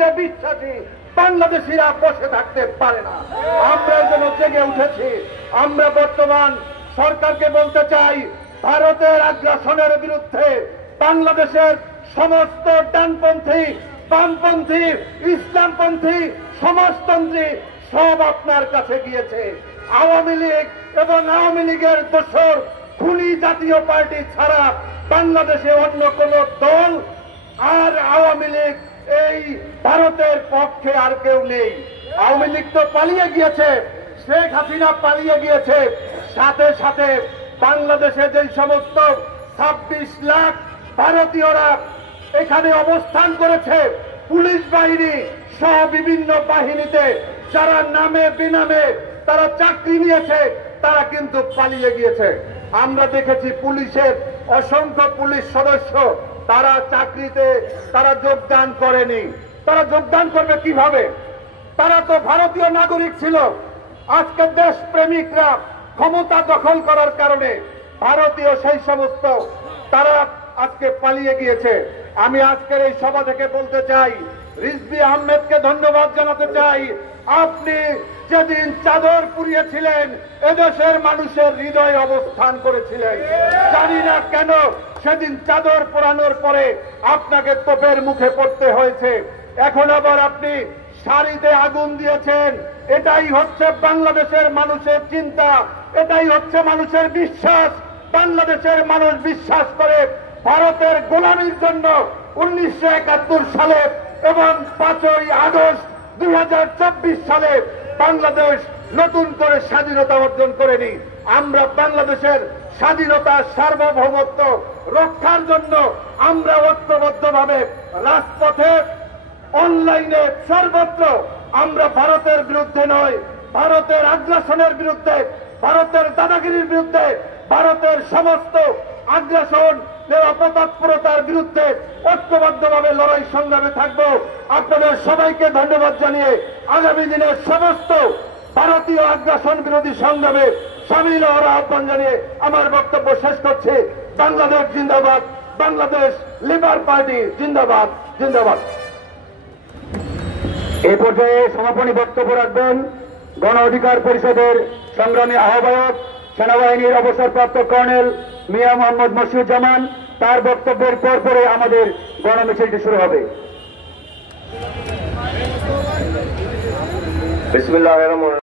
বিশ্বাসী বাংলাদেশিরা বসে থাকতে পারে না। আমরা যেন জেগে উঠেছি। আমরা বর্তমান সরকারকে বলতে চাই, ভারতের আগ্রাসনের বিরুদ্ধে বাংলাদেশের সমস্ত ডানপন্থী, বামপন্থী, ইসলামপন্থী, সমাজতন্ত্রী সব আপনার কাছে গিয়েছে। আওয়ামী লীগ এবং আওয়ামী লীগের দোসর খুনি জাতীয় পার্টি ছাড়া বাংলাদেশে অন্য কোন দল আর আওয়ামী লীগ এই ভারতের পক্ষে আর কেউ নেই। আওয়ামী লীগ তো পালিয়ে গিয়েছে, শেখ হাসিনা পালিয়ে গিয়েছে, সাথে সাথে বাংলাদেশে যে সমস্ত 26 লাখ ভারতীয়রা এখানে অবস্থান করেছে, পুলিশ বাহিনী সহ বিভিন্ন বাহিনীতে যারা নামে বেনামে তারা চাকরি নিয়েছে, তারা কিন্তু পালিয়ে গিয়েছে। আমরা দেখেছি পুলিশের অসংখ্য পুলিশ সদস্য তারা চাকরিতে তারা যোগদান করেনি। তারা যোগদান করবে কিভাবে? তারা তো ভারতীয় নাগরিক ছিল। আজকে দেশপ্রেমিকরা ক্ষমতা দখল করার কারণে ভারতীয় সেই সমস্ত তারা আজকে পালিয়ে গিয়েছে। আমি আজকের এই সভা থেকে বলতে চাই, রিজভী আহমেদকে ধন্যবাদ জানাতে চাই। আপনি যেদিন চাদর পুড়িয়েছিলেন এদেশের মানুষের হৃদয়ে অবস্থান করেছিলেন। জানি না কেন সেদিন চাদর পোড়ানোর পরে আপনাকে তোপের মুখে পড়তে হয়েছে। এখন আবার আপনি শাড়িতে আগুন দিয়েছেন। এটাই হচ্ছে বাংলাদেশের মানুষের চিন্তা, এটাই হচ্ছে মানুষের বিশ্বাস। বাংলাদেশের মানুষ বিশ্বাস করে ভারতের গোলামির জন্য 1971 সালে এবং 5ই আগস্ট 2024 সালে বাংলাদেশ নতুন করে স্বাধীনতা অর্জন করেনি। আমরা বাংলাদেশের স্বাধীনতা সার্বভৌমত্ব রক্ষার জন্য আমরা ঐক্যবদ্ধভাবে রাজপথে, অনলাইনে, সর্বত্র আমরা ভারতের বিরুদ্ধে নয়, ভারতের আগ্রাসনের বিরুদ্ধে, ভারতের দাদাগিরির বিরুদ্ধে, ভারতের সমস্ত আগ্রাসন অপতৎপরতার বিরুদ্ধে ঐক্যবদ্ধভাবে লড়াই সংগ্রামে থাকবো। আপনাদের সবাইকে ধন্যবাদ জানিয়ে আগামী দিনের সমস্ত ভারতীয় আগ্রাসন বিরোধী সংগ্রামে সামিল হওয়ার আহ্বান জানিয়ে আমার বক্তব্য শেষ করছি। বাংলাদেশ জিন্দাবাদ, বাংলাদেশ লিবার পার্টি জিন্দাবাদ, জিন্দাবাদ। এই পর্যায়ে সমাপনী বক্তব্য রাখবেন গণ অধিকার পরিষদের সংগ্রামী আহ্বায়ক, সেনাবাহিনীর অবসরপ্রাপ্ত কর্নেল মিয়া মোহাম্মদ মশিউজ্জামান। তার বক্তব্যের পরে আমাদের গণমিছিলটি শুরু হবে। বিসমিল্লাহির রহমানির